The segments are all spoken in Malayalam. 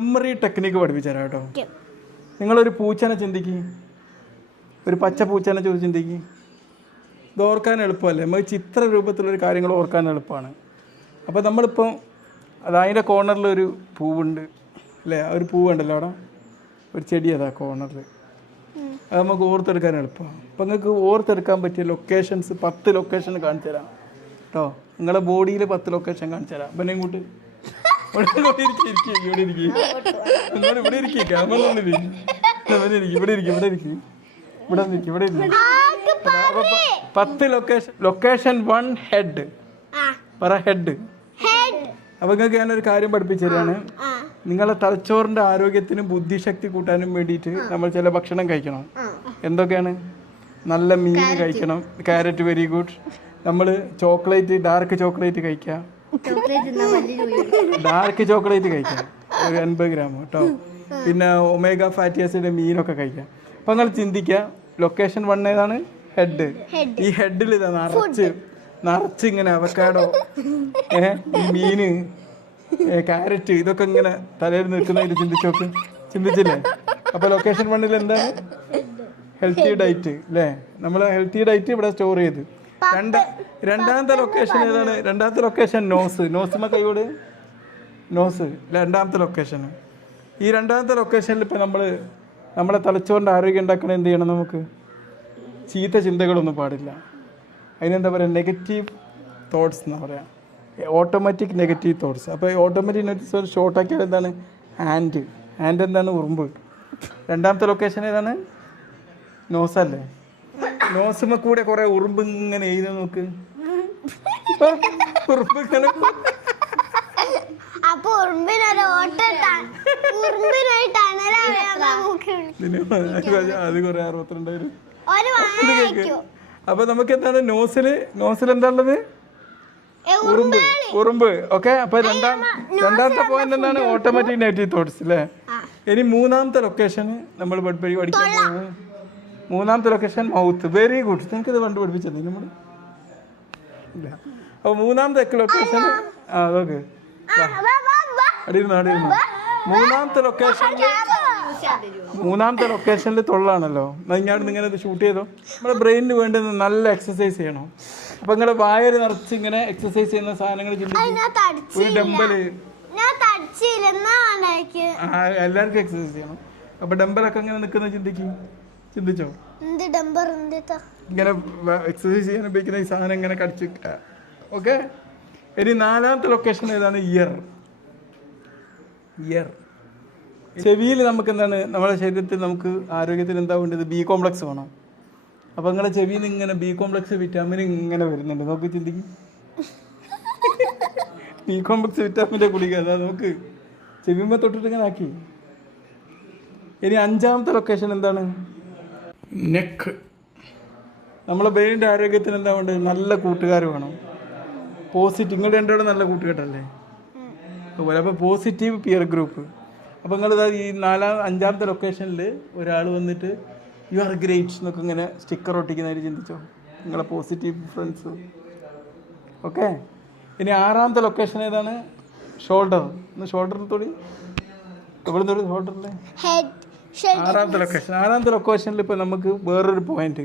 മെമ്മറി ടെക്നിക്ക് പഠിപ്പിച്ചു തരാം കേട്ടോ. നിങ്ങളൊരു പൂച്ചനെ ചിന്തിക്കും, ഒരു പച്ച പൂച്ചനെ ചോദിച്ച് ചിന്തിക്കും. ഇത് ഓർക്കാൻ എളുപ്പമല്ലേ? നമുക്ക് ചിത്ര രൂപത്തിലൊരു കാര്യങ്ങൾ ഓർക്കാൻ എളുപ്പമാണ്. അപ്പോൾ നമ്മളിപ്പോൾ അതിൻ്റെ കോർണറിലൊരു പൂവുണ്ട് അല്ലേ? ആ ഒരു പൂവുണ്ടല്ലോ അവിടെ, ഒരു ചെടി അതാ കോർണറിൽ. അത് നമുക്ക് ഓർത്തെടുക്കാൻ എളുപ്പമാണ്. അപ്പോൾ നിങ്ങൾക്ക് ഓർത്തെടുക്കാൻ പറ്റിയ ലൊക്കേഷൻസ് 10 ലൊക്കേഷൻ കാണിച്ചു തരാം കേട്ടോ. നിങ്ങളുടെ ബോഡിയിൽ 10 ലൊക്കേഷൻ കാണിച്ചു തരാം. പിന്നെ ഇങ്ങോട്ട് ഇവിടെ ഇരിക്കും, ഇവിടെ ഇരിക്കും. 10 ലൊക്കേഷൻ. ലൊക്കേഷൻ 1 ഹെഡ് പറ. ഹെഡ്. അപ്പോൾ നിങ്ങൾക്ക് ഞാനൊരു കാര്യം പഠിപ്പിച്ചു തരാണ്. നിങ്ങളെ തലച്ചോറിൻ്റെ ആരോഗ്യത്തിനും ബുദ്ധിശക്തി കൂട്ടാനും വേണ്ടിയിട്ട് നമ്മൾ ചില ഭക്ഷണം കഴിക്കണം. എന്തൊക്കെയാണ്? നല്ല മീൻ കഴിക്കണം. Carrot very good. നമ്മൾ ചോക്ലേറ്റ്, ഡാർക്ക് ചോക്ലേറ്റ് കഴിക്കാം. ഡാർക്ക് ചോക്ലേറ്റ് കഴിക്കാം, ഒരു 80 ഗ്രാം കേട്ടോ. പിന്നെ ഒമേഗ ഫാറ്റി ആസിഡ് മീനൊക്കെ കഴിക്കാം. അപ്പം നിങ്ങൾ ചിന്തിക്കുക, ലൊക്കേഷൻ 1 ഏതാണ്? ഹെഡ്. ഈ ഹെഡിൽ ഇതാ നിറച്ച് ഇങ്ങനെ അവക്കാഡോ, ഈ മീന്, ക്യാരറ്റ്, ഇതൊക്കെ ഇങ്ങനെ തലയിൽ നിൽക്കുന്നതിൽ ചിന്തിച്ചോക്ക്. ചിന്തിച്ചില്ലേ? അപ്പോൾ ലൊക്കേഷൻ 1 എന്താണ്? ഹെൽത്തി ഡയറ്റ് അല്ലേ? നമ്മൾ ഹെൽത്തി ഡയറ്റ് ഇവിടെ സ്റ്റോർ ചെയ്ത്. രണ്ടാമത്തെ ലൊക്കേഷൻ ഏതാണ്? രണ്ടാമത്തെ ലൊക്കേഷൻ നോസ്. നോസുമ്മ കൈയോട്. നോസ് രണ്ടാമത്തെ ലൊക്കേഷൻ. ഈ രണ്ടാമത്തെ ലൊക്കേഷനിൽ ഇപ്പോൾ നമ്മളെ തലച്ചോറിൻ്റെ ആരോഗ്യം ഉണ്ടാക്കണ എന്ത് ചെയ്യണം? നമുക്ക് ചീത്ത ചിന്തകളൊന്നും പാടില്ല. അതിനെന്താ പറയുക? നെഗറ്റീവ് തോട്ട്സ് എന്നാ പറയാം. Automatic negative thoughts. അപ്പോൾ ഓട്ടോമാറ്റിക് നെഗറ്റീവ് തോട്ട്സ് ഷോർട്ടാക്കിയാൽ എന്താണ്? ഹാൻഡ്. ഹാൻഡ് എന്താണ്? ഉറുമ്പ്. രണ്ടാമത്തെ ലൊക്കേഷൻ ഏതാണ്? നോസല്ലേ? നോസുമ്മ കൂടെ കുറെ ഉറുമ്പ് ഇങ്ങനെ എഴുതി നോക്ക്. ഉറുമ്പ് ഇങ്ങനെ അത് കുറെ 62,000. അപ്പൊ നമുക്ക് എന്താണ് നോസിൽ എന്താണുള്ളത്? ഉറുമ്പ്. ഓക്കെ. അപ്പൊ രണ്ടാമത്തെ പോയിന്റ് എന്താണ്? ഓട്ടോമാറ്റിക് നെഗറ്റീവ് തോട്ട്സ് അല്ലേ? ഇനി മൂന്നാമത്തെ ലൊക്കേഷൻ നമ്മൾ പഠിക്കാൻ പോകുന്നത്. മൂന്നാമത്തെ ലൊക്കേഷൻ മൗത്ത്. Very good. നിങ്ങൾക്ക് ഇത് പണ്ട് പഠിപ്പിച്ചത് നമ്മൾ ഇല്ല. അപ്പോൾ മൂന്നാമത്തെ ലൊക്കേഷൻ അതൊക്കെ അടിയിരുന്നു. മൂന്നാമത്തെ ലൊക്കേഷനിൽ തൊള്ളാണല്ലോ. ഞാൻ ഇങ്ങനെ ഷൂട്ട് ചെയ്തോ. നമ്മുടെ ബ്രെയിനിന് വേണ്ടുന്ന നല്ല എക്സസൈസ് ചെയ്യണം. അപ്പം നിങ്ങളുടെ വായൽ നിറച്ച് ഇങ്ങനെ എക്സസൈസ് ചെയ്യുന്ന സാധനങ്ങൾ ചിന്തിക്കും. ഒരു ഡംബല് എല്ലാവർക്കും എക്സസൈസ് ചെയ്യണം. അപ്പോൾ ഡംബലൊക്കെ ഇങ്ങനെ നിൽക്കുന്ന ചിന്തിച്ചോ? ഇങ്ങനെ എക്സസൈസ് ചെയ്യാൻ ഉപയോഗിക്കുന്ന ഈ സാധനം ഇങ്ങനെ കടിച്ച്. ഓക്കെ. ഇനി നാലാമത്തെ ലൊക്കേഷൻ ഏതാണ്? ഇയർ. ചെവിയിൽ നമുക്ക് എന്താണ്? നമ്മുടെ ശരീരത്തിൽ നമുക്ക് ആരോഗ്യത്തിന് എന്താ വേണ്ടത്? ബി കോംപ്ലക്സ് വേണം. അപ്പോൾ നിങ്ങളുടെ ചെവിയിൽ നിന്ന് ഇങ്ങനെ ബി കോംപ്ലക്സ് വിറ്റാമിൻ ഇങ്ങനെ വരുന്നുണ്ട്. നോക്ക്, ചിന്തിക്കും. ബി കോംപ്ലക്സ് വിറ്റാമിൻ്റെ ഗുളിക അതാ നമുക്ക് ചെവിയുമ്പോൾ തൊട്ടിട്ട് ഇങ്ങനെ ആക്കി. ഇനി അഞ്ചാമത്തെ ലൊക്കേഷൻ എന്താണ്? നെക്ക്. നമ്മളെ ബ്രെയിനിൻ്റെ ആരോഗ്യത്തിന് എന്താ വേണ്ടത്? നല്ല കൂട്ടുകാർ വേണം. പോസിറ്റീവ്. നിങ്ങൾ രണ്ടോടെ നല്ല കൂട്ടുകെട്ടല്ലേ? അതുപോലെ അപ്പോൾ പോസിറ്റീവ് പിയർ ഗ്രൂപ്പ്. അപ്പോൾ നിങ്ങളിതാ ഈ അഞ്ചാമത്തെ ലൊക്കേഷനിൽ ഒരാൾ വന്നിട്ട് യു ആർ ഗ്രേറ്റ് എന്നൊക്കെ ഇങ്ങനെ സ്റ്റിക്കർ ഒട്ടിക്കുന്നതിൽ ചിന്തിച്ചോ? നിങ്ങളെ പോസിറ്റീവ് ഫ്രണ്ട്സ്. ഓക്കെ. ഇനി ആറാമത്തെ ലൊക്കേഷൻ ഏതാണ്? ഷോൾഡർ. ഷോൾഡറിൽ തൊടി. ഇവിടെ തൊടി ഷോൾഡറിൽ. ആറാമത്തെ ലൊക്കേഷനിൽ ഇപ്പോൾ നമുക്ക് വേറൊരു പോയിന്റ്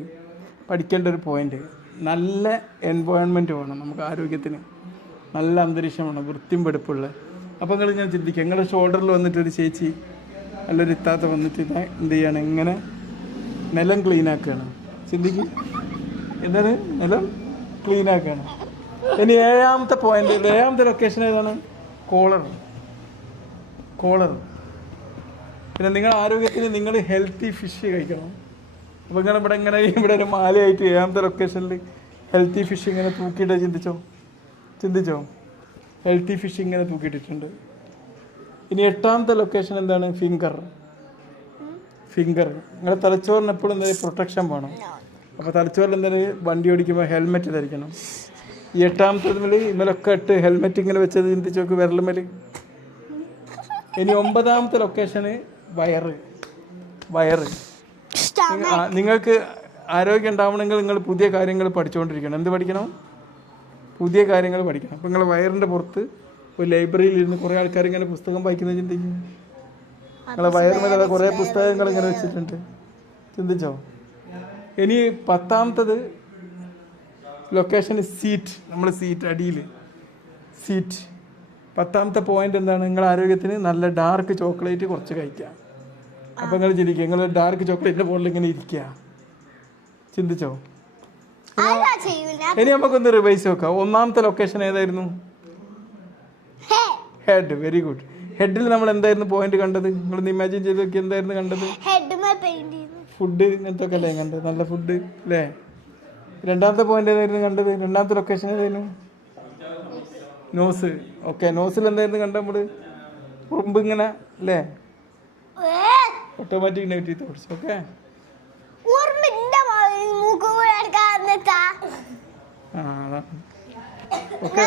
പഠിക്കേണ്ട ഒരു പോയിന്റ്. നല്ല എൻവയോൺമെൻറ്റ് വേണം നമുക്ക് ആരോഗ്യത്തിന്. നല്ല അന്തരീക്ഷം വേണം, വൃത്തിയും വെടുപ്പുള്ള. അപ്പോൾ നിങ്ങൾ ഞാൻ ചിന്തിക്കുക, നിങ്ങളുടെ ഷോൾഡറിൽ വന്നിട്ട് ഒരു ചേച്ചി നല്ലൊരു ഇത്താത്ത വന്നിട്ട് എന്ത് ചെയ്യാണ്? ഇങ്ങനെ നിലം ക്ലീനാക്കുകയാണ്. ചിന്തിക്കും. എന്താണ്? നിലം ക്ലീനാക്കുകയാണ്. ഇനി ഏഴാമത്തെ പോയിന്റ്, ഏഴാമത്തെ ലൊക്കേഷൻ ഏതാണ്? കോളർ. പിന്നെ നിങ്ങളുടെ ആരോഗ്യത്തിന് നിങ്ങൾ ഹെൽത്തി ഫിഷ് കഴിക്കണം. അപ്പോൾ ഇവിടെ ഒരു മാലയായിട്ട് ഏഴാമത്തെ ലൊക്കേഷനിൽ ഹെൽത്തി ഫിഷ് ഇങ്ങനെ തൂക്കിയിട്ട് ചിന്തിച്ചോ? ഹെൽത്തി ഫിഷ് ഇങ്ങനെ തൂക്കിയിട്ടിട്ടുണ്ട്. ഇനി എട്ടാമത്തെ ലൊക്കേഷൻ എന്താണ്? ഫിംഗർ. നിങ്ങളുടെ തലച്ചോറിന് എപ്പോഴും എന്തായാലും പ്രൊട്ടക്ഷൻ വേണം. അപ്പോൾ തലച്ചോറിൽ എന്തായാലും വണ്ടി ഓടിക്കുമ്പോൾ ഹെൽമെറ്റ് ധരിക്കണം. ഈ എട്ടാമത്തെ ഇന്നലൊക്കെ ഇട്ട് ഹെൽമെറ്റ് ഇങ്ങനെ വെച്ചത് ചിന്തിച്ച് നോക്ക്, വിരലുമേൽ. ഇനി ഒമ്പതാമത്തെ ലൊക്കേഷന് വയറ്. നിങ്ങൾക്ക് ആരോഗ്യം ഉണ്ടാവണമെങ്കിൽ നിങ്ങൾ പുതിയ കാര്യങ്ങൾ പഠിച്ചുകൊണ്ടിരിക്കണം. എന്ത് പഠിക്കണം? പുതിയ കാര്യങ്ങൾ പഠിക്കണം. അപ്പോൾ നിങ്ങൾ വയറിൻ്റെ പുറത്ത് ഒരു ലൈബ്രറിയിൽ ഇരുന്ന് കുറേ ആൾക്കാർ ഇങ്ങനെ പുസ്തകം വായിക്കുന്നത് ചിന്തിക്കും. നിങ്ങളെ വയറുമേലെ കുറേ പുസ്തകങ്ങൾ ഇങ്ങനെ വെച്ചിട്ടുണ്ട്. ചിന്തിച്ചോ? ഇനി 10ാമത്തത് ലൊക്കേഷൻ സീറ്റ്. നമ്മൾ സീറ്റ് അടിയിൽ സീറ്റ്. 10ാമത്തെ പോയിന്റ് എന്താണ്? നിങ്ങളുടെ ആരോഗ്യത്തിന് നല്ല ഡാർക്ക് ചോക്ലേറ്റ് കുറച്ച് കഴിക്കുക. അപ്പം നിങ്ങൾ ചിന്തിക്കുക, നിങ്ങൾ ഡാർക്ക് ചോക്ലേറ്റിൻ്റെ മുകളിൽ ഇങ്ങനെ ഇരിക്കുക. ചിന്തിച്ചോ? ഇനി നമുക്കൊന്ന് റിവൈസ് നോക്കാം. 1ാമത്തെ ലൊക്കേഷൻ ഏതായിരുന്നു? ഹെഡ്. Very good. ഹെഡിൽ നമ്മൾ എന്തായിരുന്നു പോയിന്റ് കണ്ടത്? നിങ്ങളൊന്ന് ഇമാജിൻ ചെയ്ത് നോക്കി, എന്തായിരുന്നു കണ്ടത്? ഫുഡ് ഇങ്ങനത്തെ ഒക്കെ അല്ലേ കണ്ടത്? നല്ല ഫുഡ് അല്ലേ? 2ാമത്തെ പോയിന്റ് ഏതായിരുന്നു കണ്ടത്? 2ാമത്തെ ലൊക്കേഷൻ ഏതായിരുന്നു? നോസ്. ഓക്കെ, നോസിൽ എന്തായിരുന്നു കണ്ടത് നമ്മൾ? ഉറുമ്പ് ഇങ്ങനെ അല്ലേ? Automatic negative thoughts. Okay, okay.